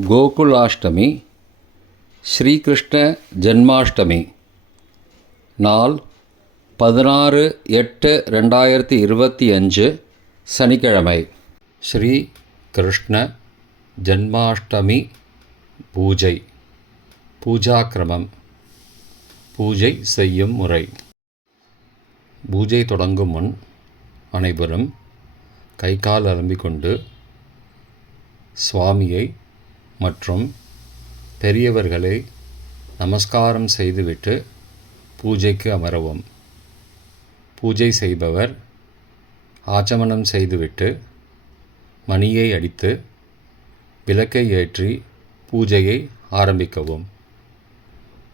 கோகுலாஷ்டமி, ஸ்ரீகிருஷ்ண ஜன்மாஷ்டமி. நாள் 16/8/2025 சனிக்கிழமை. ஸ்ரீ கிருஷ்ண ஜன்மாஷ்டமி பூஜை. பூஜாக்கிரமம். பூஜை செய்யும் முறை. பூஜை தொடங்கும் முன் அனைவரும் கை கால் அலம்பிக்கொண்டு சுவாமியை மற்றும் பெரியவர்களை நமஸ்காரம் செய்துவிட்டு பூஜைக்கு அமரவும். பூஜை செய்பவர் ஆச்சமனம் செய்துவிட்டு மணியை அடித்து விளக்கை ஏற்றி பூஜையை ஆரம்பிக்கவும்.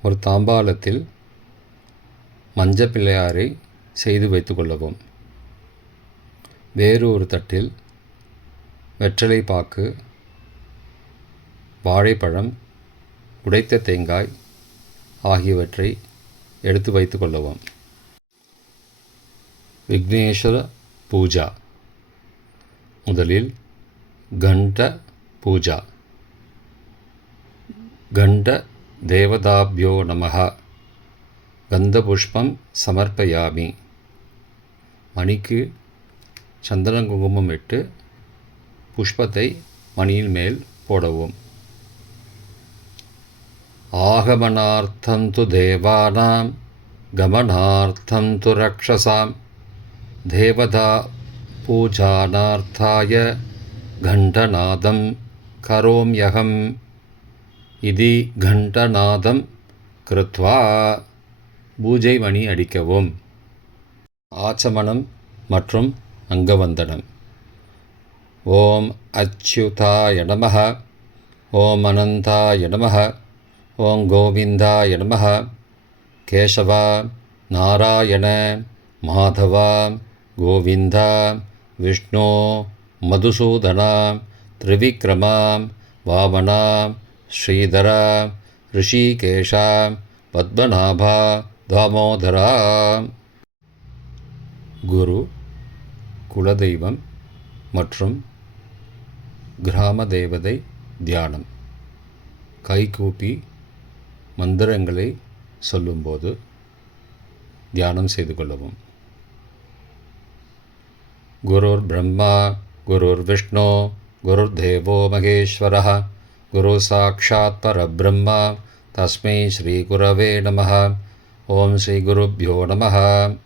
ஒரு தாம்பாலத்தில் மஞ்சள் பிள்ளையாரை செய்து வைத்து கொள்ளவும். வேறு ஒரு தட்டில் வெற்றிலை பாக்கு, வாழைப்பழம், உடைத்த தேங்காய் ஆகியவற்றை எடுத்து வைத்து கொள்ளவும். விக்னேஸ்வர பூஜா. முதலில் கண்ட பூஜா. கண்ட தேவதாப்யோ நமஹ. கந்தபுஷ்பம் சமர்ப்பயாமி. மணிக்கு சந்தன குங்குமம் இட்டு புஷ்பத்தை மணியின் மேல் போடவும். ஆகமனார்த்தம் து தேவானாம் கமனார்த்தம் து ரக்ஷசாம் தேவதா பூஜானார்த்தாய கண்டநாதம் கரோம்யகம் இதி கண்டநாதம் கிருத்வா பூஜை மணி அடிக்கவும். ஆச்சமனம் மற்றும் அங்கவந்தனம். ஓம் அச்யுதாய நமஹ. ஓம் அனந்தாய நமஹ. ஓம் கோவிந்தாய நமஹ. கேசவா, நாராயண, மாதவா, கோவிந்தா, விஷ்ணு, மதுசூதனா, திரிவிக்ரமா, வாமனா, ஸ்ரீதரா, ரிஷிகேஷா, பத்மநாபா, தாமோதரா. குரு, குலதெய்வம் மற்றும் கிராம தேவதை தியானம். கைகூப்பி மந்திரங்களை சொல்லும்போது தியானம் செய்து கொள்ளவும். குருர் பிரம்மா குருர் விஷ்ணு குருர் தேவோ மகேஸ்வரः குரு சாக்ஷாத் பரபிரம்மா தஸ்மை ஸ்ரீ குரவே நமः. ஓம் ஸ்ரீ குருப்யோ நமः.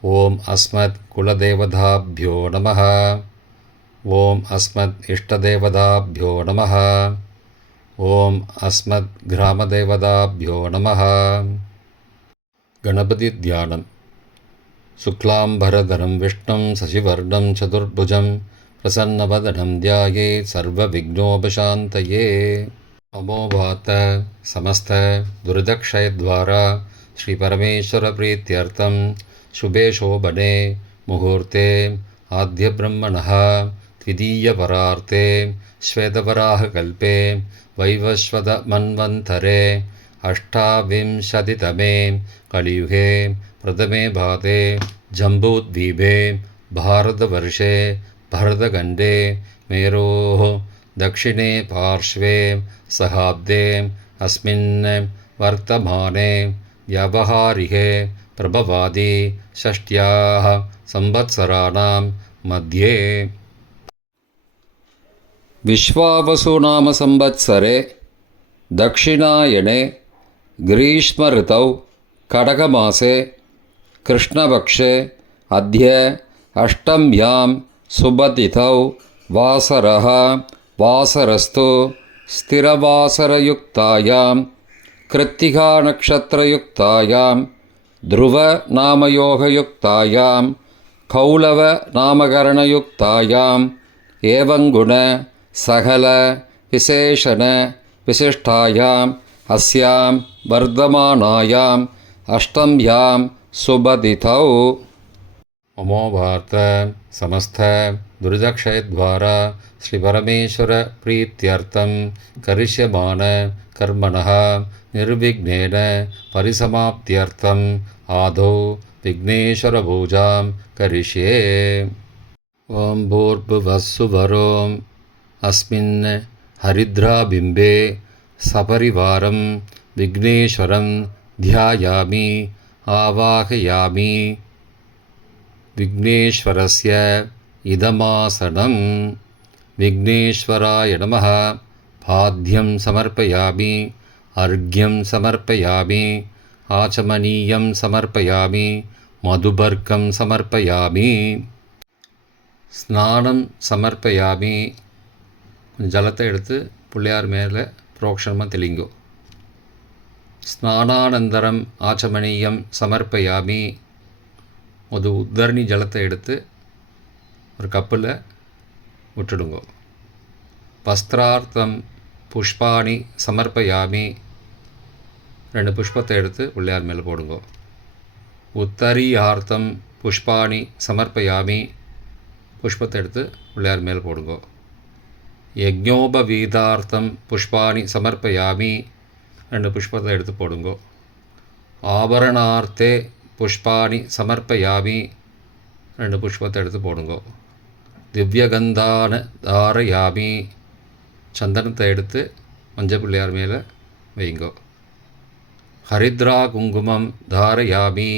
ஓம் அஸ்மத் குலதேவதாப்யோ நமः. ஓம் அஸ்மத் இஷ்டதேவதாப்யோ நமः. ஓம் அஸ்மத் கிராமதேவதாப்யோ நமः. கணபதி தியானம். சுக்லாம்பரதரம் விஷ்ணும் சசிவர்ணம் சதுர்புஜம் பிரசன்னவதனம் தியாயேத் சர்வவிக்னோபசாந்தயே. அமோபாத்த சமஸ்த துரிதக்ஷயத்வாரா ஸ்ரீ பரமேஸ்வர பிரீத்யர்த்தம் சுபே சோபனே முகூர்த்தே ஆத்ய பிரம்மணः த்விதீயபரார்த்தே ஸ்வேதவராஹகல்பே வைவஸ்வத மன்வந்தரே அஷ்டாவிம்சதிதமே கலியுகே பிரதமே பாதே ஜம்பூத்வீபே பாரதவர்ஷே பரதகண்டே மேரோः दक्षिणे पार्श्वे सहाब्दे अस्मिन् वर्तमाने व्यावहारिके प्रभवादि षष्ट्याः संवत्सराणां मध्ये विश्वावसुनाम संवत्सरे दक्षिणायने ग्रीष्म ऋतौ कडकमासे कृष्णपक्षे अद्य अष्टम्यां सुबतिथौ वासरः वासरस्तु स्थिरवासरयुक्तायां कृत्तिकानक्षत्रयुक्तायां ध्रुवनामयोगयुक्तायां कौलवनामकरणयुक्तायाम् एवंगुण सकल विशेषण विशिष्टायाम् अस्यां वर्धमानायाम् अष्टम्यां सुबतिथौ. अमोभार्त समस्त दुर्दक्षयद्वारा श्री परमेश्वर प्रीत्यर्थं करिष्यमान कर्मणः निर्विघ्नेन परिसमाप्त्यर्थम् आदौ विघ्नेश्वर पूजां करिष्ये. ओम भूर्भुवस्सुवरों अस्मिन् हरिद्राबिम्बे सपरिवारं विघ्नेश्वरं ध्यायामि आवाहयामि। विघ्नेश्वरस्य इदमासनं। विघ्नेश्वराय नमः। पाद्यं समर्पयामि, अर्घ्यं समर्पयामि, आचमनीयं समर्पयामि, मधुपर्कं समर्पयामि, स्नानं समर्पयामि. ஜலத்தை எடுத்து பிள்ளையார் மேலே புரோக்ஷணமாக தெளிங்கோ. ஸ்நானானந்தரம் ஆச்சமணியம் சமர்ப்பயாமி. ஒரு உத்தரணி ஜலத்தை எடுத்து ஒரு கப்பில் விட்டுடுங்கோ. வஸ்திரார்த்தம் புஷ்பாணி சமர்ப்பயாமி. 2 புஷ்பத்தை எடுத்து பிள்ளையார் மேலே போடுங்கோ. உத்தரியார்த்தம் புஷ்பாணி சமர்ப்பயாமி. புஷ்பத்தை எடுத்து பிள்ளையார் மேலே போடுங்கோ. யஜ்ஞோபவீதார்த்தம் புஷ்பாணி சமர்ப்பயாமி. 2 புஷ்பத்தை எடுத்து போடுங்கோ. ஆபரணார்த்தே புஷ்பாணி சமர்ப்பயாமி. 2 புஷ்பத்தை எடுத்து போடுங்கோ. திவ்யகந்தான தாரயாமி. சந்தனத்தை எடுத்து மஞ்சள் பிள்ளையார் மேலே வைங்கோ. ஹரித்ரா குங்குமம் தாரயாமி.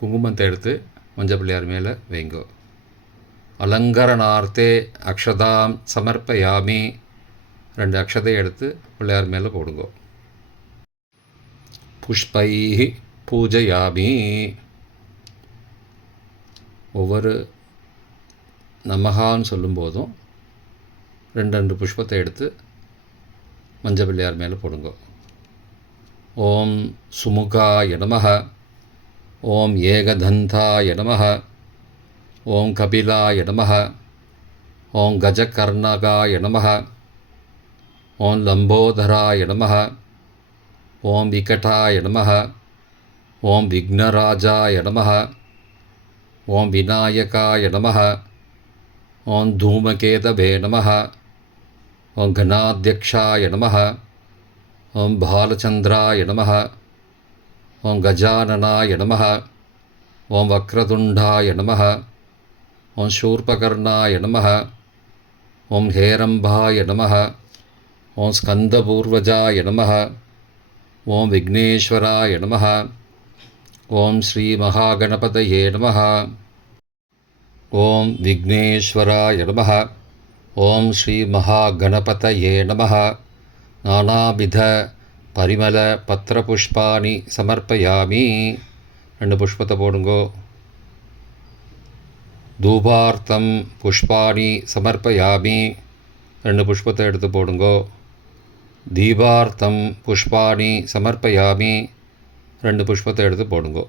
குங்குமத்தை எடுத்து மஞ்சள் பிள்ளையார் மேலே வைங்கோ. அலங்கரணார்த்தே அக்ஷதாம் சமர்ப்பயாமி. 2 அக்ஷதை எடுத்து பிள்ளையார் மேலே போடுங்கோ. புஷ்பைஹி பூஜையாமி. ஒவ்வொரு நமகான்னு சொல்லும்போதும் 2 புஷ்பத்தை எடுத்து மஞ்சள் பிள்ளையார் மேலே போடுங்கோ. ஓம் சுமுகாய நமஹ. ஓம் ஏகதந்தாய நமஹ. ஓம் கபிலாய நமஹ. ஓம் கஜகர்ணகாய நமஹ. ஓம் லம்போதராய நமஹ. ஓம் விகடாய நமஹ. ஓம் விக்னராஜாய நமஹ. ஓம் விநாயகாய நமஹ. ஓம் தூமகேதவே நமஹ. ஓம் கணாத்யக்ஷாய நமஹ. ஓம் பாலச்சந்திராய நமஹ. ஓம் கஜானனாய நமஹ. ஓம் வக்ரதுண்டாய நமஹ. ஓம் சூர்பகர்ணாய நமஹ. ஓம் ஹேரம்பாய நமஹ. ஓம் ஸ்கந்தபூர்வஜாய நமஹ. ஓம் விக்னேஸ்வராய நமஹ. ஓம் ஸ்ரீ மகாகணபதயே நமஹ. ஓம் விக்னேஸ்வராய நமஹ. ஓம் ஸ்ரீ மகாகணபதயே நமஹ. நானாவித பரிமள பத்திரபுஷ்பாணி சமர்ப்பயாமி. 2 புஷ்பத்தை போடுங்கோ. தூபார்த்தம் புஷ்பாணி சமர்ப்பயாமி. 2 புஷ்பத்தை எடுத்து போடுங்கோ. தீபார்த்தம் புஷ்பாணி சமர்ப்பயாமி. 2 புஷ்பத்தை எடுத்து போடுங்கோ.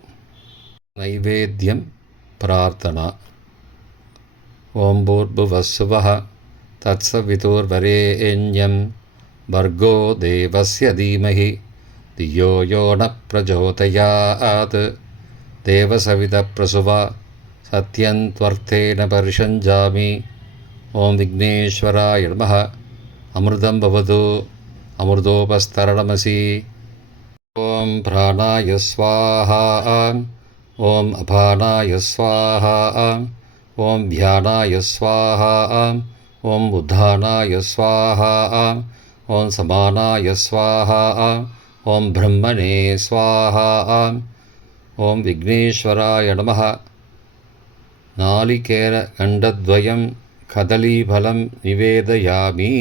நைவேத்தியம் பிரார்த்தனா. ஓம் பூர்புவஸ்ஸுவः தத்சவிதுர்வரேண்யம் भर्गो देवस्य धीमहि धियो यो न प्रचोदयात्. देवसवितप्रसुवा सत्यं त्वर्थेन परिषञ्जामि. ॐ विघ्नेश्वराय नमः. अमृतं भवतु अमृतोपस्तरणमसि. ॐ प्राणाय स्वाहा. ॐ अपानाय स्वाहा. ॐ ध्यानाय स्वाहा. ॐ उद्धानाय स्वाहा. ॐ समानाय स्वाहा. ॐ ब्रह्मणे स्वाहा. ॐ विघ्नेश्वराय नमः. नालिकेरखण्डद्वयं कदलीफलं निवेदयामि.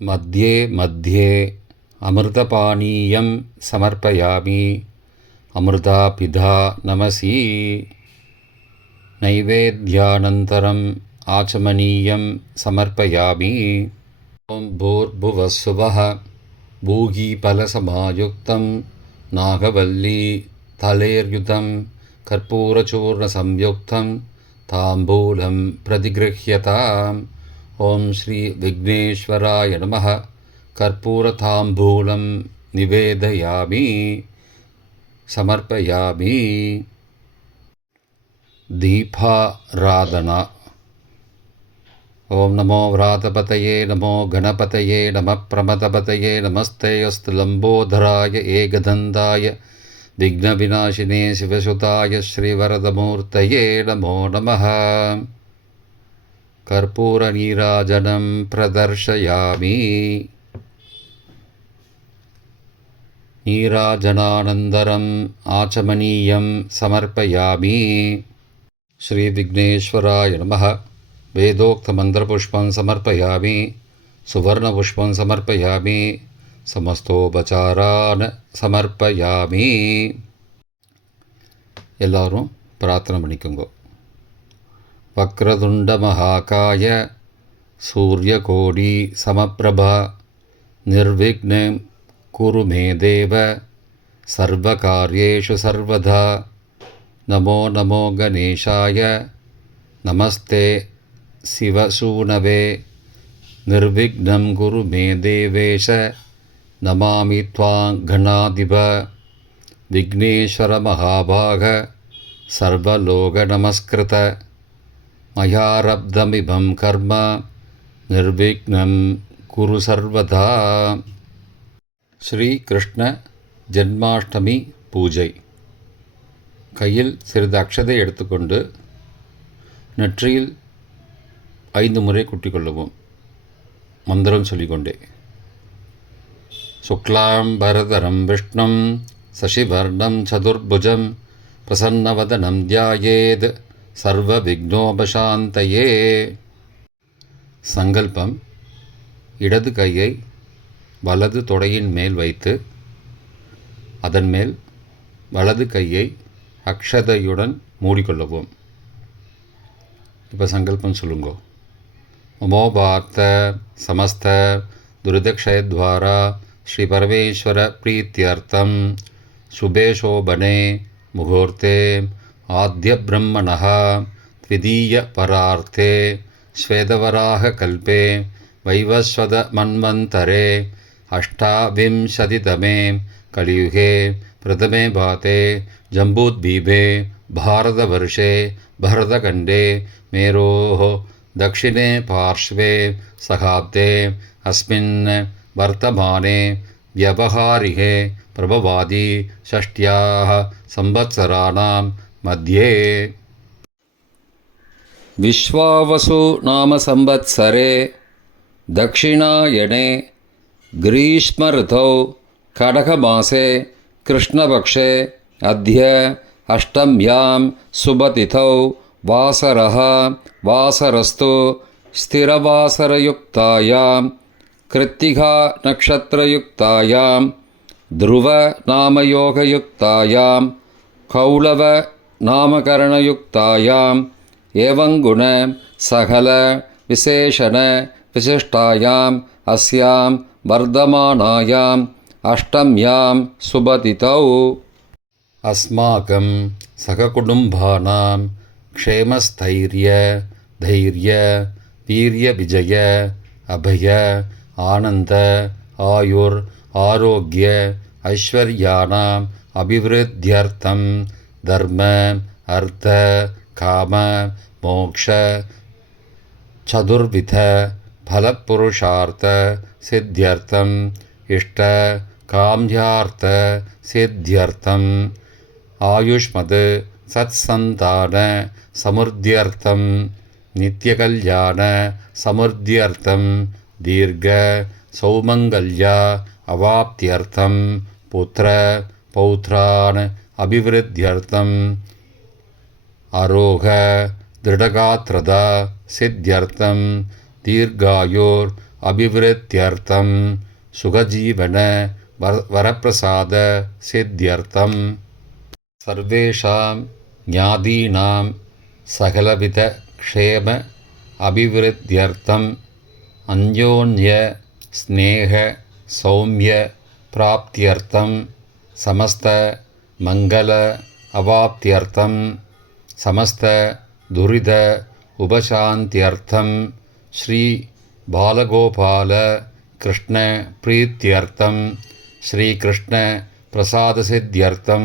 मध्ये मध्ये अमृतपानीयं समर्पयामि. अमृतापिधा नमसि. नैवेद्यानन्तरम् आचमनीयं समर्पयामि. ॐ भूर्भुवस्सुवः भूगीफलसमायुक्तं नागवल्ली तलेर्युतं कर्पूरचूर्णसंयुक्तं ताम्बूलं प्रतिगृह्यताम्. ॐ श्री विघ्नेश्वराय नमः. कर्पूरताम्बूलं निवेदयामि समर्पयामि. दीपाराधना. ओम नमो व्रातपतये नमो गणपतये नमः प्रमथपतये नमस्ते अस्तु लंबोदराय एकदन्ताय विघ्नविनाशिने शिवसुताय श्रीवरदमूर्तये नमो नमः. कर्पूरनीराजनं प्रदर्शयामि। नीराजनानन्तरम् आचमनीयं समर्पयामि। श्रीविघ्नेश्वराय नमः। वेदोक्तमन्त्रपुष्पं समर्पयामि। सुवर्णपुष्पं समर्पयामि। समस्तोपचारान् समर्पयामि. எல்லாரும் பிரார்த்தனை பண்ணிக்கோங்க. வக்ரதுண்ட மகாகாய சூரியகோடி சமப்பிரபா நிர்விக்னம் குரு மே தேவ சர்வகார்யேஷு சர்வதா. நமோ நமோ கணேஷாய நமஸ்தே சிவசூனவே நிர்விக்னம் குரு மே தேவேஷ நமாமி த்வாங் கணாதிப. விக்னேஸ்வர மகாபாக சர்வலோக நமஸ்கிருத மயாரப்தமிபம் கர்ம நிர்விக்னம் குரு சர்வதா. ஸ்ரீ கிருஷ்ண ஜென்மாஷ்டமி பூஜை. கையில் சிறிது அக்ஷதை எடுத்துக்கொண்டு நெற்றியில் 5 முறை குட்டிக்கொள்ளவும். மந்திரம் சொல்லிக்கொண்டே. சுக்லாம் பரதரம் விஷ்ணும் சசிவர்ணம் சதுர்புஜம் பிரசன்னவதனம் தியாயேத் சர்வ விக்னோபசாந்தயே. சங்கல்பம். இடது கையை வலது தொடையின் மேல் வைத்து அதன் மேல் வலது கையை அக்ஷதையுடன் மூடிக்கொள்ளவும். இப்போ சங்கல்பம் சொல்லுங்கோ. மமோபார்த்த சமஸ்த துரிதக்ஷயத்வாரா ஸ்ரீ பரமேஸ்வர பிரீத்தியர்த்தம் சுபே சோபனே முகூர்த்தே ஆத்ய பிரம்மணः த்விதீய பரார்த்தே ஸ்வேதவராக கல்பே வைவஸ்வத மன்வந்தரே அஷ்டாவிம்சதிதமே கலியுகே பிரதமே பாதே ஜம்பூத்வீபே பாரதவர்ஷே பரதகண்டே மேரோः दक्षिणे पार्श्वे सहाब्दे अस्मिन् वर्तमाने व्यवहारिके प्रभवादि षष्ट्याः संवत्सराणां मध्ये विश्वावसु नाम संवत्सरे दक्षिणायने ग्रीष्मऋतौ कडकमासे कृष्णपक्षे अद्य अष्टम्यां शुभतिथौ वासरः वासरस्तु स्थिरवासरयुक्तायां कृत्तिका नक्षत्रयुक्तायां ध्रुवनामयोगयुक्तायां कौलवनामकरणयुक्तायाम् एवं गुण सकल विशेषण विशिष्टायाम् अस्यां वर्धमानायाम् अष्टम्यां शुभतिथौ अस्माकं सहकुटुम्बानां क्षेमस्थैर्य धैर्य वीर्य विजय अभय आनंद आयुर आरोग्य ऐश्वर्याणाम् अभिवृद्ध्यर्थं धर्म अर्थ काम मोक्ष चतुर्विध फलपुरुषार्थ सिद्ध्यर्थं इष्ट काम्यार्थ सिद्ध्यर्थं आयुष्मद सत्संतान समृद्ध्यर्थं नित्यकल्याण समृद्ध्यर्थं दीर्घ सौमंगल्य अवाप्त्यर्थं पुत्र पौत्रान् अभिवृद्ध्यर्थं आरोह दृढगात्रता सिद्ध्यर्थं दीर्घायुर् अभिवृद्ध्यर्थं सुखजीवन वरप्रसाद सिद्ध्यर्थं सर्वेषां ज्ञातीनां सकलविध क्षेम अभिवृद्ध्यर्थं अन्योन्य स्नेह सौम्य प्राप्त्यर्थं समस्त मंगल अवाप्त्यर्थं समस्त दुरिद उपशान्त्यर्थं श्री बालगोपाल कृष्ण प्रीत्यर्थं श्री कृष्ण प्रसाद सिद्ध्यर्थं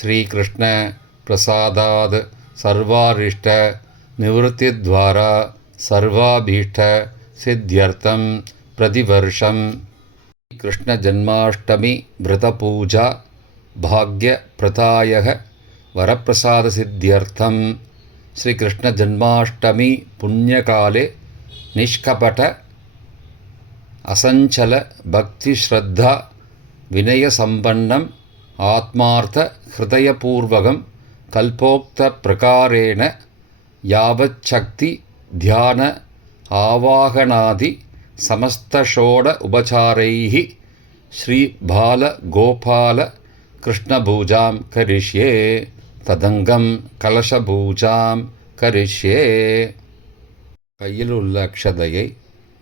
श्री कृष्ण प्रसादाद सर्वारिष्ट निवृत्तिद्वारा सर्वाभीष्ट सिद्ध्यर्थं प्रतिवर्षं कृष्ण जन्माष्टमी व्रतपूजा भाग्य प्रदायः वरप्रसाद सिद्ध्यर्थं श्रीकृष्णजन्माष्टमी पुण्यकाले निष्कपट असञ्चल भक्तिश्रद्धा विनयसम्पन्नम् आत्मार्थहृदयपूर्वकं कल्पोक्तप्रकारेण यावच्छक्ति ध्यान आवाहनादि समस्तषोड उपचारैः श्रीबालगोपाल कृष्णपूजां करिष्ये तदङ्गं कलशपूजां करिष्ये. கையில் உள்ள அக்ஷதையை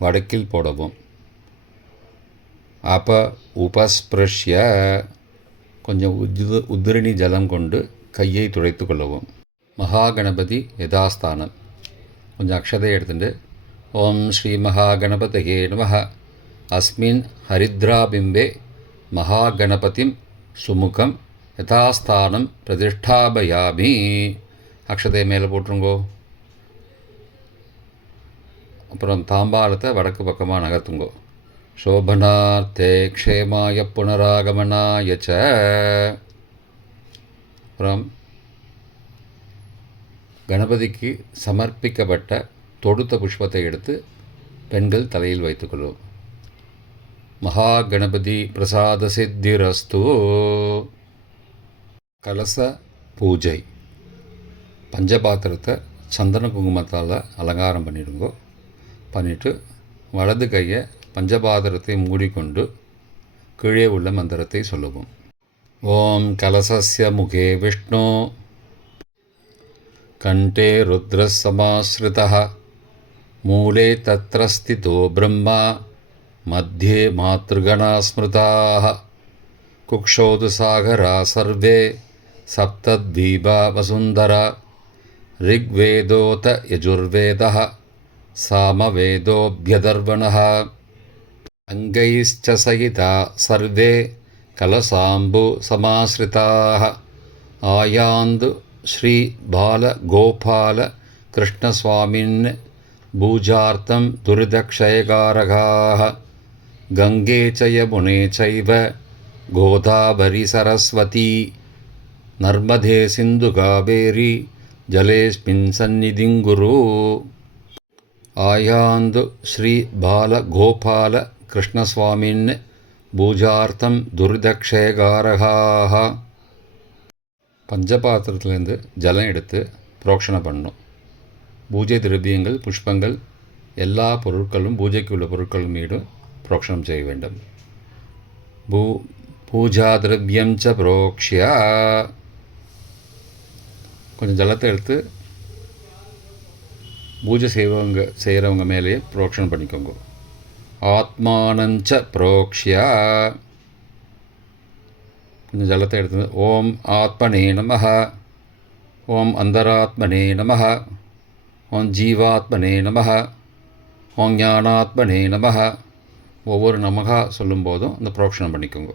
வடக்கில் போடவும். உபஸ்பிருஷ்ய கொஞ்சம் உதிரணி ஜலம் கொண்டு கையை துடைத்து கொள்ளவும். மகாகணபதி யதாஸ்தானம். கொஞ்சம் அக்ஷதை எடுத்துட்டு ஓம் ஸ்ரீ மகாகணபதயே நமஹ. அஸ்மின் ஹரித்ராபிம்பே மகாகணபதிம் சுமுகம் யதாஸ்தானம் பிரதிஷ்டாபயாமி. அக்ஷதையை மேலே போட்டுருங்கோ. அப்புறம் தாம்பாளத்தை வடக்கு பக்கமாக நகர்த்துங்கோ. சோபனார்த்தே க்ஷேமாய புனராகமனாய ச. அப்புறம் கணபதிக்கு சமர்ப்பிக்கப்பட்ட தொடுத்த புஷ்பத்தை எடுத்து பெண்கள் தலையில் வைத்துக்கொள்ளும். மகா கணபதி பிரசாத சித்திரஸ்து. கலச பூஜை. பஞ்சபாத்திரத்தை சந்தன குங்குமத்தால் அலங்காரம் பண்ணிடுங்கோ. பண்ணிவிட்டு வலது கையை பஞ்சபாத்திரத்தை மூடிக்கொண்டு கீழே உள்ள மந்திரத்தை சொல்லுவோம். ஓம் கலசஸ்ய முகே விஷ்ணு கண்டே ருத்ரசமாஸ்ருதः மூலே தத்ர ஸ்திதோ பிரம்மா மத்தியே மாத்ருகணா ஸ்மிருதாः குக்ஷோது சாகரா சர்வே சப்தத்வீபா வசுந்தரா ரிக்வேதோத யஜுர்வேதः சாமவேதோऽभ्यदर्वणः அங்கைश्च சகிதா சர்வே கலசாம்பு சமாஸ்ரிதாः ஆயாந்து ஸ்ரீ பாலகோபால கிருஷ்ணஸ்வாமின் பூஜார்த்தம் துரிதக்ஷயகாரகாः கங்கே ச யமுனே சைவ கோதாவரி சரஸ்வதி நர்மதே சிந்து காவேரி ஜலேஸ்மின் சந்நிதிங் குரு. ஆயாந்து ஸ்ரீ பாலகோபால கிருஷ்ணஸ்வாமின் பூஜார்த்தம் துரிதக்ஷயகாரகாः. பஞ்சபாத்திரத்துலேருந்து ஜலம் எடுத்து புரோக்ஷணம் பண்ணணும். பூஜை திரவியங்கள் புஷ்பங்கள் எல்லா பொருட்களும் பூஜைக்கு உள்ள பொருட்கள் மீதும் புரோக்ஷணம் செய்ய வேண்டும். பூஜா திரவியம் ச புரோக்ஷ்ய. கொஞ்சம் ஜலத்தை எடுத்து பூஜை செய்கிறவங்க மேலேயே புரோக்ஷணம் பண்ணிக்கோங்க. ஆத்மானஞ்ச புரோக்ஷ்ய. கொஞ்சம் ஜலத்தை எடுத்து ஓம் ஆத்மனே நமஹ, ஓம் அந்தராத்மனே நமஹ, ஓம் ஜீவாத்மனே நமஹ, ஓம் ஞானாத்மனே நமஹ. ஒவ்வொரு நமகா சொல்லும்போதும் அந்த புரோக்ஷணம் பண்ணிக்கோங்க.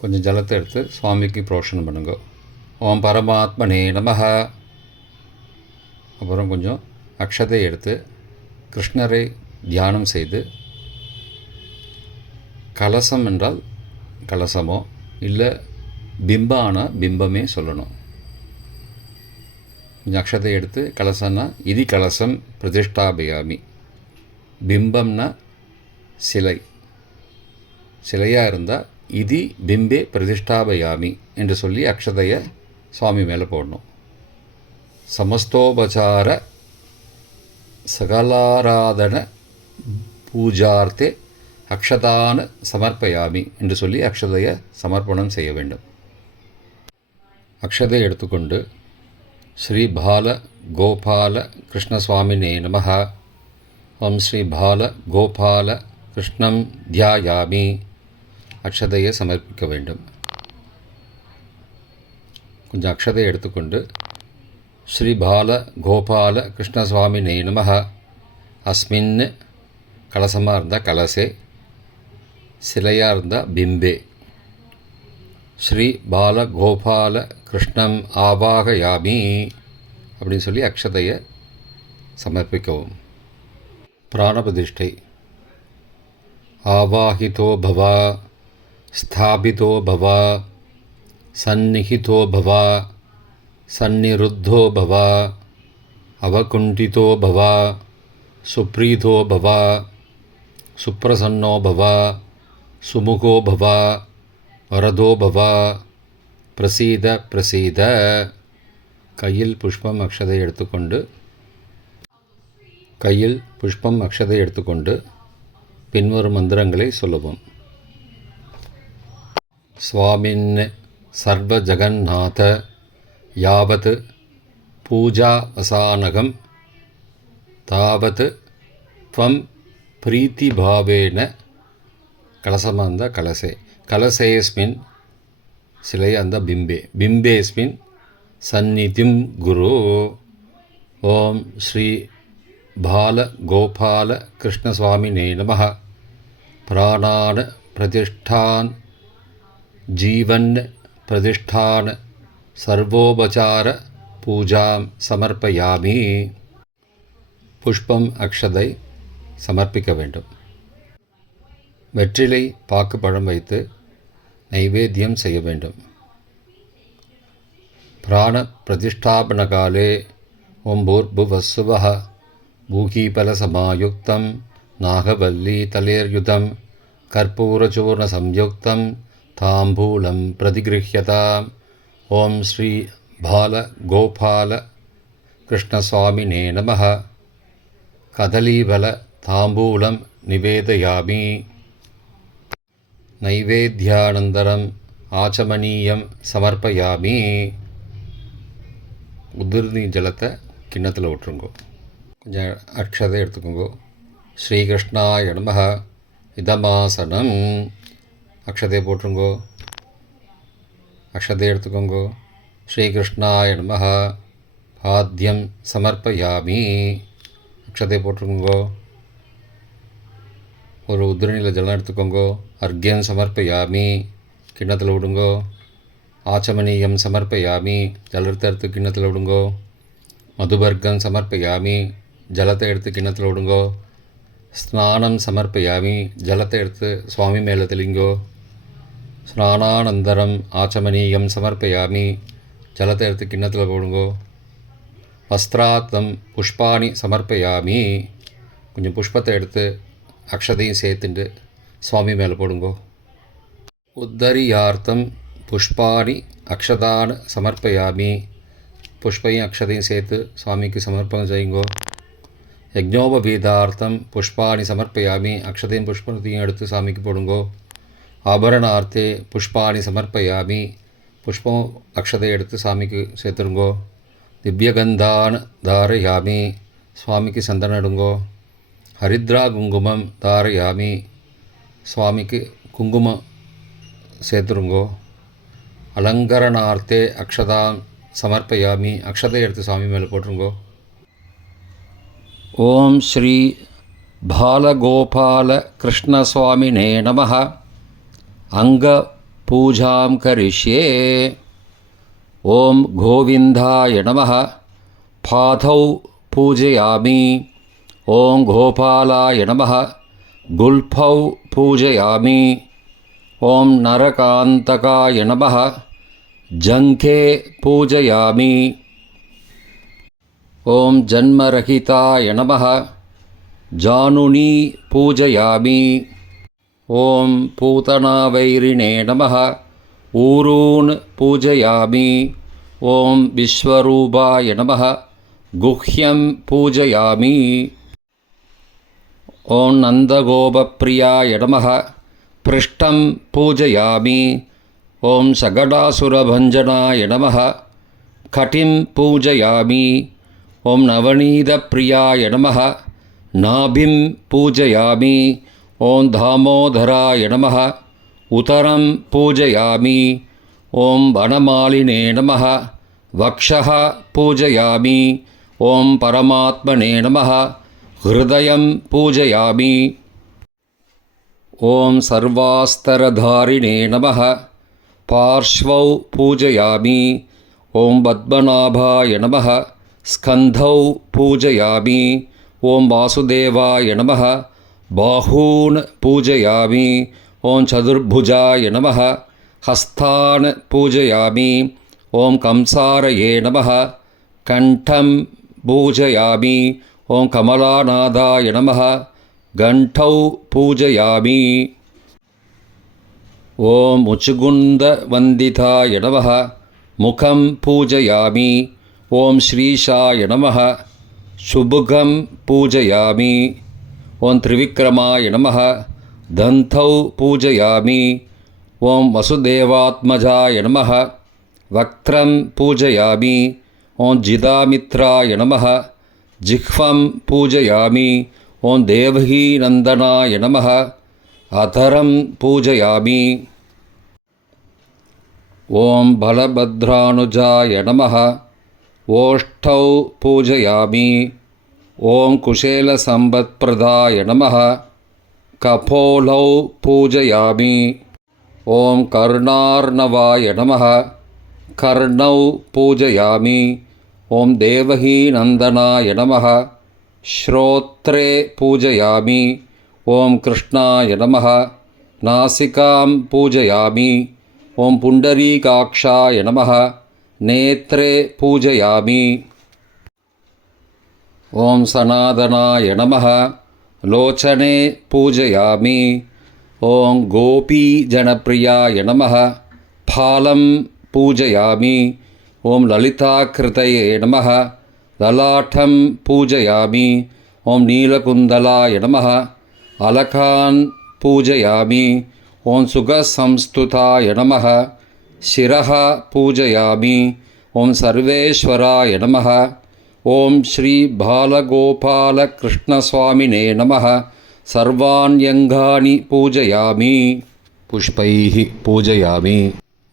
கொஞ்சம் ஜலத்தை எடுத்து சுவாமிக்கு புரோக்ஷணம் பண்ணுங்க. ஓம் பரமாத்மனே நமஹ. அப்புறம் கொஞ்சம் அக்ஷதை எடுத்து கிருஷ்ணரை தியானம் செய்து, கலசம் என்றால் கலசமோ இல்லை பிம்பான பிம்பமே சொல்லணும். கொஞ்சம் அக்ஷதை எடுத்து கலசம்னா இதி கலசம் பிரதிஷ்டாபயாமி. பிம்பம்னா சிலை, சிலையாக இருந்தால் இதி பிம்பே பிரதிஷ்டாபயாமி என்று சொல்லி அக்ஷதையை சுவாமி மேலே போடணும். சமஸ்தோபசார சகலாராதன பூஜார்த்தே அக்ஷதான சமர்ப்பயாமி என்று சொல்லி அக்ஷதையை சமர்ப்பணம் செய்ய வேண்டும். அக்ஷதை எடுத்துக்கொண்டு ஸ்ரீ பால கோபால கிருஷ்ணசுவாமினே நமஹ, ஓம் ஸ்ரீ பால கோபால கிருஷ்ணம் தியாயாமி. அக்ஷதையை சமர்ப்பிக்க வேண்டும். கொஞ்சம் அக்ஷதை எடுத்துக்கொண்டு ஸ்ரீ பால கோபால கிருஷ்ணசுவாமினே நமஹ, அஸ்மின் கலசமாக இருந்தால் கலசே, சிலையாக இருந்தால் பிம்பே, ஸ்ரீ பால கோபால கிருஷ்ணம் ஆவாகயாமி அப்படின்னு சொல்லி அக்ஷதையை சமர்ப்பிக்கவும். பிராணபிரதிஷ்டை. ஆவாஹிதோ பவ, ஸ்தாபிதோ பவ, சந்நிஹிதோ பவ, सन्निरुद्धो भव अवकुण्ठितो भव सुप्रीतो भव सुप्रसन्नो भव सुमुखो भव वरदो भव प्रसीद प्रसीद கையில் புஷ்பம் அக்ஷதை எடுத்துக்கொண்டு பின்வரும் மந்திரங்களை சொல்லவும். ஸ்வாமின் சர்வ ஜகநாத யாவத் பூஜா வசானகம் தாவத் த்வம் பிரீத்திபாவேன கலசமந்த கலசேஸ்மின் சிலை அந்த பிம்பேஸ்மின் சந்நிதிம் குரு. ஓம் ஸ்ரீ பால கோபால கிருஷ்ணசுவாமினே நமः. பிராணான் பிரதிஷ்டான் ஜீவன் பிரதிஷ்டான் சர்வோபசார பூஜாம் சமர்ப்பயாமி. புஷ்பம் அக்ஷதை சமர்ப்பிக்க வேண்டும். வெற்றிலை பாக்கு பழம் வைத்து நைவேத்தியம் செய்ய வேண்டும். பிராண பிரதிஷ்டாபன காலே ஓம் பூர்புவஸ்ஸுவः பூகீபலசமாயுக்தம் நாகவல்லி தலேர்யுதம் கற்பூரச்சூர்ண சம்யுக்தம் தாம்பூலம் பிரதிகிருஹ்யதாம். ஓம் ஸ்ரீ பால கோபால கிருஷ்ணசுவாமினே நமः. கதலீபல தாம்பூலம் நிவேதயாமி. நைவேத்யானந்தரம் ஆச்சமனீயம் சமர்ப்பயாமி. உதிர்நீ ஜலத்தை கிண்ணத்தில் விட்டுருங்கோ. கொஞ்சம் அக்ஷதை எடுத்துக்கோங்கோ. ஸ்ரீகிருஷ்ணாய நமः இதமாசனம். அக்ஷதையை போட்டுருங்கோ. அக்ஷதை எடுத்துக்கோங்கோ. ஸ்ரீகிருஷ்ணாய நமः பாத்யம் சமர்ப்பயாமி. அக்ஷதை போட்டுருங்கோ. ஒரு உதிரணியில் ஜலம் எடுத்துக்கோங்கோ. அர்க்யம் சமர்ப்பயாமி. கிண்ணத்தில் விடுங்கோ. ஆச்சமனீயம் சமர்ப்பயாமி. ஜலத்தை எடுத்து கிண்ணத்தில் விடுங்கோ. மதுபர்க்கம் சமர்ப்பயாமி. ஜலத்தை எடுத்து கிண்ணத்தில் விடுங்கோ. ஸ்நானம் சமர்ப்பயாமி. ஜலத்தை எடுத்து சுவாமி மேலே தெளிங்கோ. ஸ்நானானந்தரம் ஆச்சமனீயம் சமர்ப்பயாமி. ஜலத்தை எடுத்து கிண்ணத்தில் போடுங்கோ. வஸ்திராத்தம் புஷ்பாணி சமர்ப்பயாமி. கொஞ்சம் புஷ்பத்தை எடுத்து அக்ஷதையும் சேர்த்துட்டு சுவாமி மேலே போடுங்கோ. உத்தரியார்த்தம் புஷ்பாணி அக்ஷதான் சமர்ப்பயாமி. புஷ்பையும் அக்ஷதையும் சேர்த்து சுவாமிக்கு சமர்ப்பணம் செய்யுங்கோ. யஜ்ஞோபவீதார்த்தம் புஷ்பாணி சமர்ப்பயாமி. அக்ஷதையும் புஷ்பத்தையும் எடுத்து சாமிக்கு போடுங்கோ. ஆபரணார்த்தே புஷ்பாணி சமர்ப்பயாமி. புஷ்பம் அக்ஷதை எடுத்து சாமிக்கு சேர்த்துருங்கோ. திவ்யகந்தான் தாரயாமி. சுவாமிக்கு சந்தனம் எடுங்கோ. ஹரித்ரா குங்குமம் தாரயாமி. சுவாமிக்கு குங்குமம் சேர்த்துருங்கோ. அலங்கரணார்த்தே அக்ஷதாம் சமர்ப்பயாமி. அக்ஷதை எடுத்து சுவாமி மேலே போட்டுருங்கோ. ஓம் ஸ்ரீ பாலகோபால கிருஷ்ணசுவாமினே நமः. அங்க பூஜாம் கரிஷ்யே. ஓம் கோவிந்தாய நமः. பாதௌ பூஜயாமி. ஓம் கோபாலாய நமः. குல்பௌ பூஜயாமி. ஓம் நரகாந்தகாய நமः. ஜங்கே பூஜயாமி. ஓம் ஜன்மரஹிதாய நமः. ஜானுனி பூஜயாமி. ஓம் பூதனாவைரிணே நமः. ஊரூன் பூஜயாமி. ஓம் விஸ்வரூபாய நமः. குஹ்யம் பூஜயாமி. ஓம் நந்தகோபப்ரியாய நமः. பிருஷ்டம் பூஜயாமி. ஓம் சகடாசுரபஞ்சனாய நமः. கட்டிம் பூஜயாமி. ஓம் நவநீதப்பிரியாய நமः. நாபிம் பூஜயாமி. ஓம் தாமோதராய நமः. உதரம் பூஜயாமி. ஓம் வனமாலினே நமः. வக்ஷः பூஜயாமி. ஓம் பரமாத்மனே நமः. ஹிருதயம் பூஜயாமி. ஓம் சர்வாஸ்தரதாரிணே நமः. பார்ஷ்வௌ பூஜயாமி. ஓம் பத்மநாபாய நமः. ஸ்கந்தௌ பூஜயாமி. ஓம் வாசுதேவாய நமः. பாஹூன் பூஜயாமி. ஓம் சதுர்புஜாய நமः. ஹஸ்தான் பூஜயாமி. ஓம் கம்சாரயே நமः கண்டம் பூஜயாமி. ஓம் கமலாநாதாய நமः கண்டௌ பூஜயாமி. ஓம் முச்சுகுந்தவந்திதாய நமः முகம் பூஜயாமி. ஓம் ஸ்ரீஷாய நமः சுபுகம் பூஜயாமி. ஓம் திரிவிக்ரமாய நமः தந்தௌ பூஜயாமி. ஓம் வசுதேவாத்மஜாய நமः வக்த்ரம் பூஜயாமி. ஓம் ஜிதாமித்ராய நமः ஜிஹ்வம் பூஜயாமி. ஓம் தேவகீ நந்தனாய நமः அதரம் பூஜயாமி. ஓம் பலபத்ரானுஜாய நமः ஓஷ்டௌ பூஜயாமி. ஓம் குஷேலசம்பத்பிரதாய நமः கபோலௌ பூஜயாமி. ஓம் கர்ணார்ணவாய நமः கர்ணௌ பூஜயாமி. ஓம் தேவகீ நந்தனாய நமः ஸ்ரோத்ரே பூஜயாமி. ஓம் கிருஷ்ணாய நமः நாசிகாம் பூஜயாமி. ஓம் புண்டரீகாக்ஷாய நமः நேத்ரே பூஜயாமி. ஓம் சனாதனாய நமः லோச்சனே பூஜயாமி. ஓம் கோபீஜனப்ரியாய நமः பாலம் பூஜயாமி. ஓம் லலிதாக்கிருதயே நமः லலாட்டம் பூஜயாமி. ஓம் நீலகுந்தலாய நமः அலகான் பூஜயாமி. ஓம் சுகசம்ஸ்துதாய நமः சிரஹ பூஜயாமி. ஓம் சர்வேஸ்வராய நமः ஓம் ஸ்ரீ பாலகோபாலகிருஷ்ணசுவாமினே நமः சர்வாண்யங்கானி பூஜயாமி. புஷ்பைः பூஜயாமி.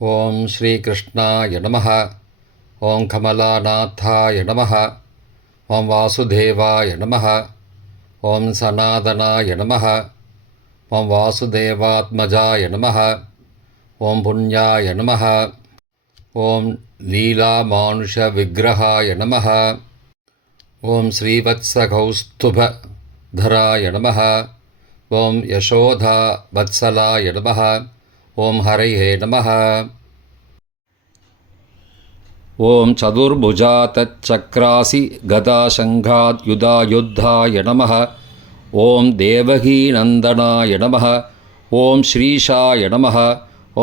ஓம் ஸ்ரீகிருஷ்ணாய நமः ஓம் கமலாநாதாய நமः ஓம் வாசுதேவாய நமः ஓம் சனாதனாய நமः ஓம் வாசுதேவாத்மஜாய நமः ஓம் புண்ணியாய நமः ஓம் லீலாமானுஷவிக்கிரகாய நமः ஓம் ஸ்ரீவத்சகௌஸ்துபதராய நமः ஓம் யசோதாவத்சலாய நமः ஓம் ஹரயே நமः. ஓம் சதுர்புஜாதச்சக்ராசி கதாசங்காத்யுதாயுத்தாய நமः ஓம் தேவகீநந்தனாய நமः ஓம் ஸ்ரீஷாய நமः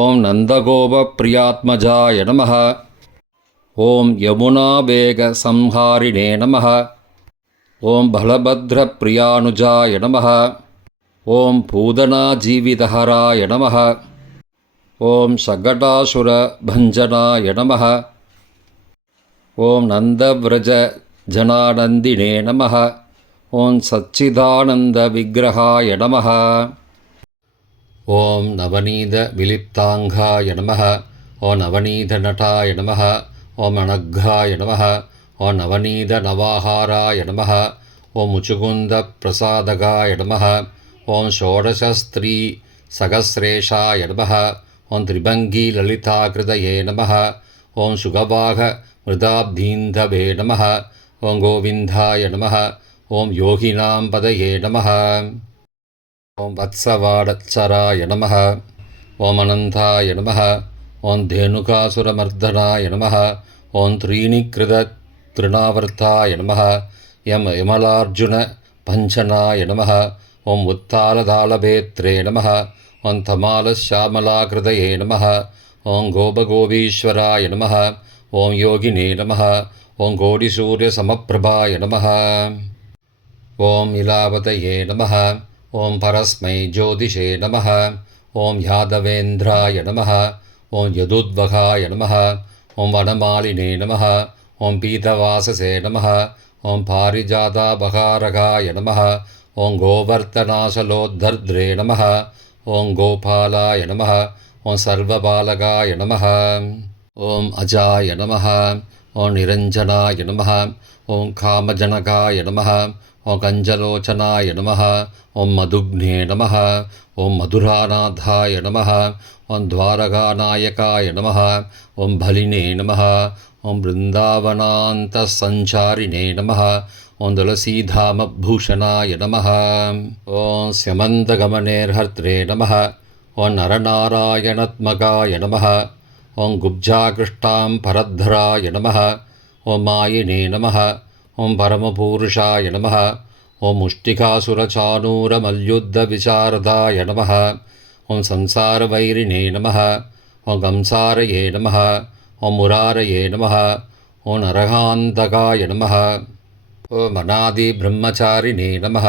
ஓம் நந்தகோபப்ரியாத்மஜாய நமः ஓம் யமுனாவேகசம்ஹாரிணே நமः ஓம் பலபத்ரப்ரியானுஜாய நமः ஓம் பூதனாஜீவிதஹராய நமः ஓம் சகடாசுரபஞ்சனாய நமः ஓம் நந்தவ்ரஜஜனானந்தினே நமः ஓம் சச்சிதானந்தவிக்கிரகாய நமः ஓம் நவநீதவிலிப்தாங்காய நமः ஓம் நவநீதநட்டாய நமः ஓம் அனக்காய நமः ஓம் நவநீதநவாஹாராய நமः ஓம் முச்சுகுந்தப்பிரசாதகாய நமः ஓம் ஷோடசஸ்திரீ சகஸ்ரேஷாய நமः ஓம் திரிபங்கீலலிதாகிருதயே நமः ஓம் சுகவாக மிருதாப்தீந்தவே நமः ஓம் கோவிந்தாய நமः ஓம் யோகினாம் பதயே நமः ஓம் வத்சவாடச்சராய நமः ஓம் அனந்தாய நமः ஓம் தேனுகாசுரமர்தனாய நமः ஓம் த்ரீணிகிருதத்ருணாவர்த்தாய நமः யமலார்ஜுன பஞ்சனாய நமः ஓம் உத்தாலதாளபேத்ரே நமः ஓம் தமாலஷாமலாகிருதயே நமः ஓம் கோபகோபீஸ்வராய நமः ஓம் யோகினே நமः ஓம் கோடிசூரியசமப்பிரபாய நமः ஓம் இலாவதயே நமः ஓம் பரஸ்மை ஜோதிஷே நமः ஓம் யாதவேந்திராய நமः ஓம் யதுத்வகாய நமः ஓம் வனமாலினே நமः ஓம் பீதவாசசே நமः ஓம் பாரிஜாதாபகாரகாய நமः ஓம் கோவர்த்தனாசலோத்தர்த்ரே நமः ஓம் கோபாலாய நமः ஓம் சர்வபாலகாய நமः ஓம் அஜாய நமः ஓம் நிரஞ்சனாய நமः ஓம் காமஜனகாய நமः ஓம் கஞ்சலோச்சனாய நமः ஓம் மதுக்னே நமः ஓம் மதுராநாதாய நமः ஓம் துவாரகாநாயகாய நமः ஓம் பலினே நமः ஓம் பிருந்தாவனாந்தசஞ்சாரிணே நமः ஓம் துளசீதாமபூஷணாய நமः ஓம் ஸ்யமந்தகமனேர்ஹர்த்ரே நமः ஓம் நரநாராயணத்மகாய நமः ஓம் குப்ஜாகிருஷ்டாம் பரத்ராய நமः. ஓம் மாயினே நமः. ஓம் பரமபூருஷாய நமः. ஓம் முஷ்டிகாசுரசானூரமல்யுத்தவிசாரதாய நமः. ஓம் சம்சாரவைரிணே நமः. ஓம் கம்சாரயே நமः. ஓம் முராரயே நமः. ஓம் நரகாந்தகாய நமः. ஓம் அநாதி பிரம்மச்சாரிணே நமः.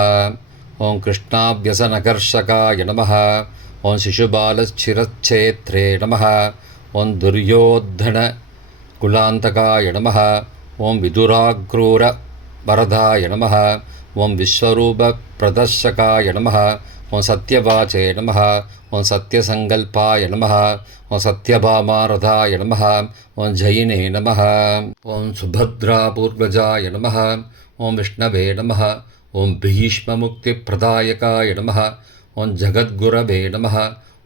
ஓம் கிருஷ்ணாவ்யசனகர்ஷகாய நமः. ஓம் சிசுபாலச்சிரச்சேத்ரே நமः. ஓம் துர்யோத்தன குலாந்தகாய நமः. ஓம் விதுராக்ரூர வரதாய நமः. ஓம் விஸ்வரூப பிரதர்ஷகாய நமः. ஓம் சத்யவாச்சே நமः. ஓம் சத்யசங்கல்பாய நமः. ஓம் சத்யபாமாரதாய நமः. ஓம் ஜயினே நமः. ஓம் சுபத்ராபூர்வஜாய நமः. ஓம் விஷ்ணவே நமः. ஓம் பீஷ்மமுக்திப்பிரதாயகாய நமः. ஓம் ஜகத்குரவே நமः.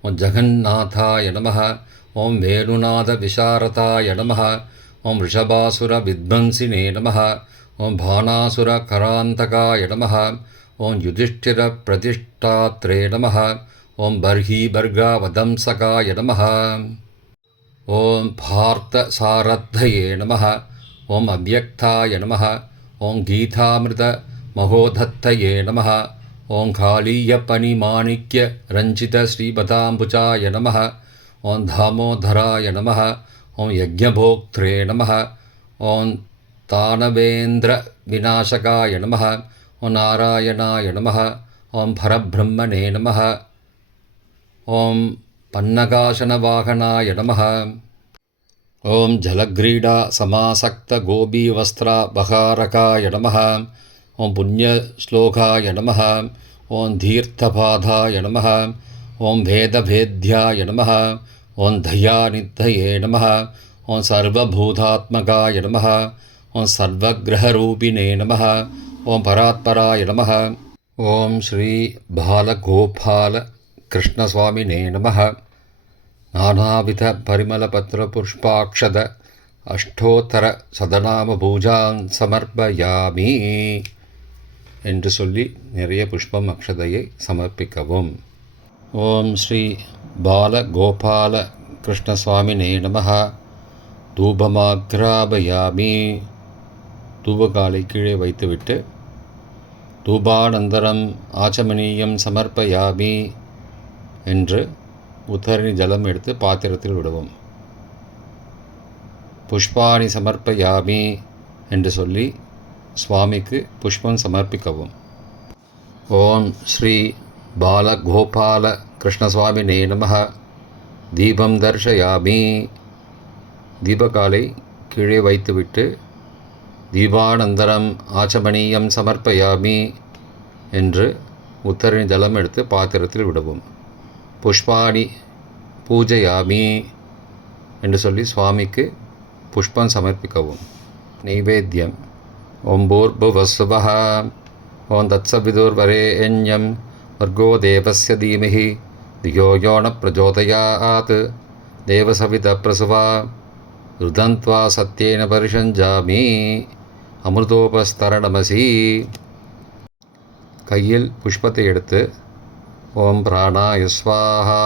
ஓம் ஜகந்நாதாய நமः. ஓம் வேணுநாதவிசாரதாய நமः. ஓம் ரிஷபாசுரவித்வம்சினே நமः. ஓம் பானாசுரகராந்தகாய நமः. ஓம் யுதிஷ்டிரப்பிரதிஷ்டாத்ரே நமः. ஓம் பர்ஹீபர்காவதம்சகாய நமः. ஓம் பார்த்தசாரத்தயே நமः. ஓம் அவ்யக்தாய நமः. ஓம் கீதாமிருதமகோதத்தயே நமः. ஓம் காளீயப்பனிமாணிக்ய ரஞ்சிதஸ்ரீபதாம்புஜாய நமः. ஓம் தாமோதராய நமः. ஓம் யஜ்ஞபோக்த்ரே நமः. ஓம் தானவேந்திர விநாசகாய நமः. ஓம் நாராயணாய நமः. ஓம் பரபிரம்மணே நமः. ஓம் பன்னகாசனவாகனாய நமः. ஓம் ஜலக்ரீடா சமாசக்த கோபீவஸ்திரா பகாரகாய நமः. ஓம் புண்ணியஸ்லோகாய நமः. ஓம் தீர்த்தபாதாய நமः. ஓம் வேதபேத்யாய நமः. ஓம் தயாநித்தயே நமः. ஓம் சர்வபூதாத்மகாய நமः. ஓம் சர்வக்ரஹரூபிணே நமः. ஓம் பராத்பராய நமः. ஓம் ஸ்ரீ பாலகோபால கிருஷ்ணசுவாமினே நமः. நானாவித பரிமளபத்ரபுஷ்பாக்ஷத அஷ்டோத்தர சதநாம பூஜான் சமர்ப்பயாமி என்று சொல்லி நிறைய புஷ்பம் அக்ஷதையை சமர்ப்பிக்கவும். ஓம் ஸ்ரீ பாலகோபால கிருஷ்ணசுவாமினே நமः. தூபமாக்ராபயாமி. தூபகாலை கீழே வைத்துவிட்டு தூபானந்தரம் ஆச்சமனீயம் சமர்ப்பயாமி என்று உத்தரணி ஜலம் எடுத்து பாத்திரத்தில் விடுவோம். புஷ்பாணி சமர்ப்பயாமி என்று சொல்லி சுவாமிக்கு புஷ்பம் சமர்ப்பிக்கவும். ஓம் ஸ்ரீ பாலகோபால கிருஷ்ணசுவாமினே நமः. தீபம் தர்ஷயாமி. தீபகாலை கீழே வைத்துவிட்டு தீபானந்தரம் ஆச்சமனீயம் சமர்ப்பயாமி என்று உத்தரணி ஜலம் எடுத்து பாத்திரத்தில் விடுவோம். புஷ்பாணி பூஜையாமி என்று சொல்லி சுவாமிக்கு புஷ்பம் சமர்ப்பிக்கவும். நைவேத்தியம். ஓம் பூர்புவஸ்வஹ. ஓம் தத்சவிதுர்வரேண்யம் வர்கோ தேவஸ்ய தீமஹி தியோ யோ ந பிரச்சோதயாத் தேவசவித பிரசுவா ருதந்த்வா சத்யேன பரிஷஞ்சாமி அமிர்தோபஸ்தரணமசி. கையில் புஷ்பத்தை எடுத்து ஓம் பிராணாய ஸ்வாஹா.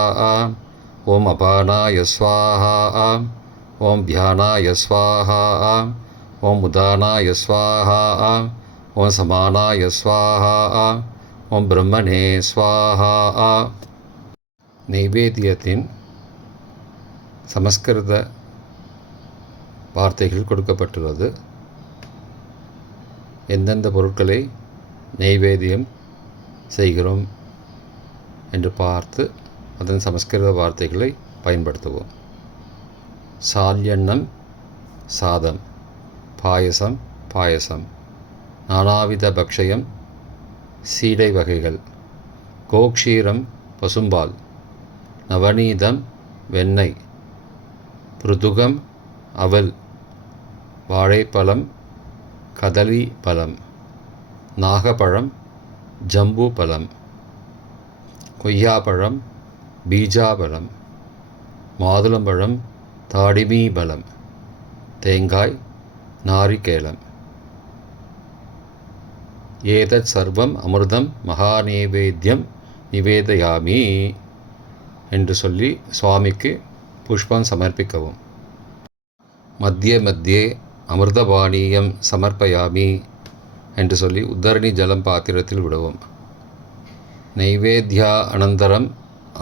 ஓம் அபானாய ஸ்வாஹா. ஓம் தியானாய ஸ்வாஹா. ஓம் உதானாய ஸ்வாஹா. ஓம் சமானாய ஸ்வாஹா. ஓம் பிரம்மணே ஸ்வாஹா. நைவேத்தியத்தின் சமஸ்கிருத வார்த்தைகள் கொடுக்கப்பட்டுள்ளது. எந்தெந்த பொருட்களை நைவேத்தியம் செய்கிறோம் என்று பார்த்து அதன் சமஸ்கிருத வார்த்தைகளை பயன்படுத்துவோம். சால்யன்னம் சாதம். பாயசம் பாயசம். நானாவித பக்ஷயம் சீடை வகைகள். கோக்ஷீரம் பசும்பால். நவநீதம் வெண்ணெய். பிருதுகம் அவல். வாழைப்பழம் கதலி பழம். நாகப்பழம் ஜம்பு பழம். கொய்யாப்பழம் பீஜாபலம். மாதுளம்பழம் தாடிமீ பலம். தேங்காய் நாரிகேலம். ஏதத் சர்வம் அமிர்தம் மகாநேவேத்யம் நிவேதயாமி என்று சொல்லி சுவாமிக்கு புஷ்பம் சமர்ப்பிக்கவும். மத்தியே மத்தியே அமிர்தபானீயம் சமர்ப்பயாமி என்று சொல்லி உத்தரணி ஜலம் பாத்திரத்தில் விடவும். நைவேத்யா அனந்தரம்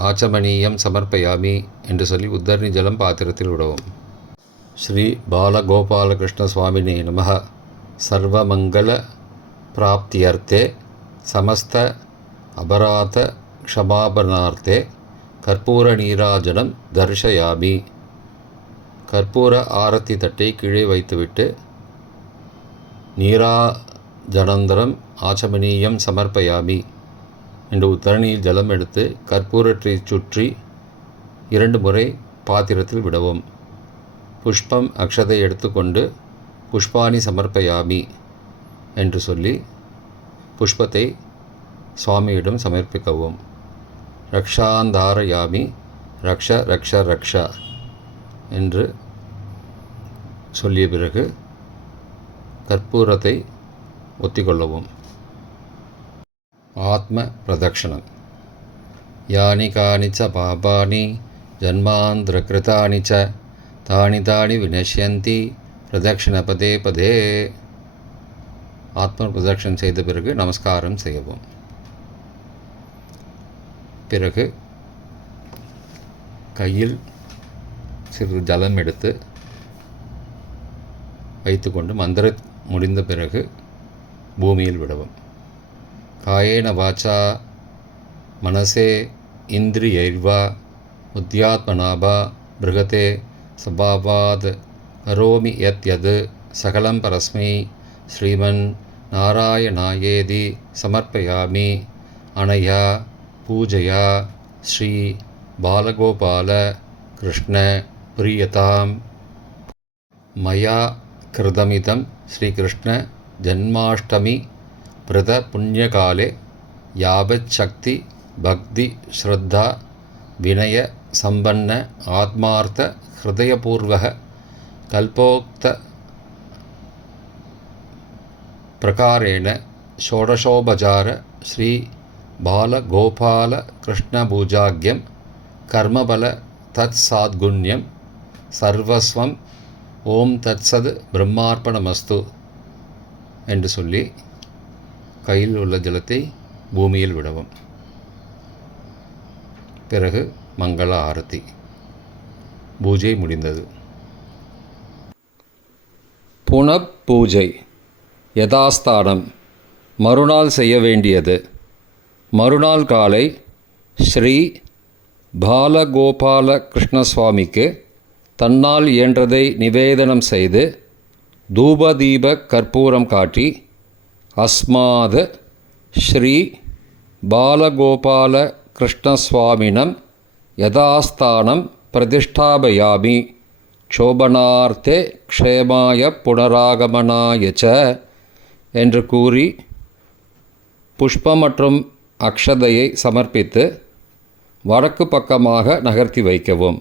ஆச்சமனீயம் சமர்ப்பயாமி என்று சொல்லி உத்தரணி ஜலம் பாத்திரத்தில் விடவும். ஸ்ரீ பாலகோபாலகிருஷ்ண சுவாமினே நமः. சர்வமங்கள பிராப்தியர்த்தே சமஸ்த அபராத க்ஷமாபனார்த்தே கற்பூர நீராஜனம் தர்ஷயாமி. கற்பூர ஆரத்தி தட்டை கீழே வைத்துவிட்டு நீராஜனந்தரம் ஆச்சமனீயம் சமர்ப்பயாமி என்று உத்தரணியில் ஜலம் எடுத்து கற்பூரத்தை சுற்றி 2 முறை பாத்திரத்தில் விடவும். புஷ்பம் அக்ஷதை எடுத்துக்கொண்டு புஷ்பாணி சமர்ப்பயாமி என்று சொல்லி புஷ்பத்தை சுவாமியிடம் சமர்ப்பிக்கவும். ரக்ஷாந்தாரயாமி ரக்ஷ ரக்ஷ ரக்ஷ என்று சொல்லிய பிறகு கற்பூரத்தை ஒத்திக்கொள்ளவும். ஆத்ம பிரதக்ஷணம். யானி கானி ச பாபானி ஜன்மாந்திரகிருதானி ச தானி தானி வினஷ்யந்தி பிரதக்ஷண பதே பதே. ஆத்ம பிரதக்ஷணம் செய்த பிறகு நமஸ்காரம் செய்யவும். பிறகு கையில் சிறிது ஜலம் எடுத்து வைத்துக்கொண்டு மந்திர முடிந்த பிறகு பூமியில் விடவும். காயேன வாச்சா மனசே இந்திரியைர்வா உத்யாத்மனாபா பிருகதே சபாவாத் கரோமி யத் யத் சகலம் பரஸ்மை ஸ்ரீமன் நாராயணாயேதி சமர்ப்பயாமி. அனயா பூஜையா ஸ்ரீ பாலகோபால கிருஷ்ண பிரியதாம். மயா கிருதமிதம் ஸ்ரீகிருஷ்ண ஜன்மாஷ்டமி விரத புண்ணியகாலே யாவத் சக்தி பக்தி ஸ்ரத்தா வினய சம்பன்ன ஆத்மார்த்த ஹிருதயபூர்வக கல்போக்த பிரகாரேண ஷோடசோபசார ஸ்ரீ பாலகோபால கிருஷ்ண பூஜாக்யம் கர்மபல தத் சாத்குண்யம் சர்வஸ்வம் ஓம் தத் சத் பிரம்மார்ப்பணமஸ்து என்று சொல்லி கையில் உள்ள ஜலத்தை பூமியில் விடவும். பிறகு மங்கள ஆரத்தி. பூஜை முடிந்தது. புனப்பூஜை. யதாஸ்தானம். மறுநாள் செய்ய வேண்டியது. மறுநாள் காலை ஸ்ரீ பாலகோபால கிருஷ்ணசுவாமிக்கு தன்னால் இயன்றதை நிவேதனம் செய்து தூபதீப கற்பூரம் காட்டி அஸ்மாத் ஸ்ரீ பாலகோபால கிருஷ்ணசுவாமினம் யதாஸ்தானம் பிரதிஷ்டாபயாமி க்ஷோபனார்த்தே க்ஷேமாய புனராகமனாய ச என்று கூறி புஷ்பம் மற்றும் அக்ஷதையை சமர்ப்பித்து வடக்கு பக்கமாக நகர்த்தி வைக்கவும்.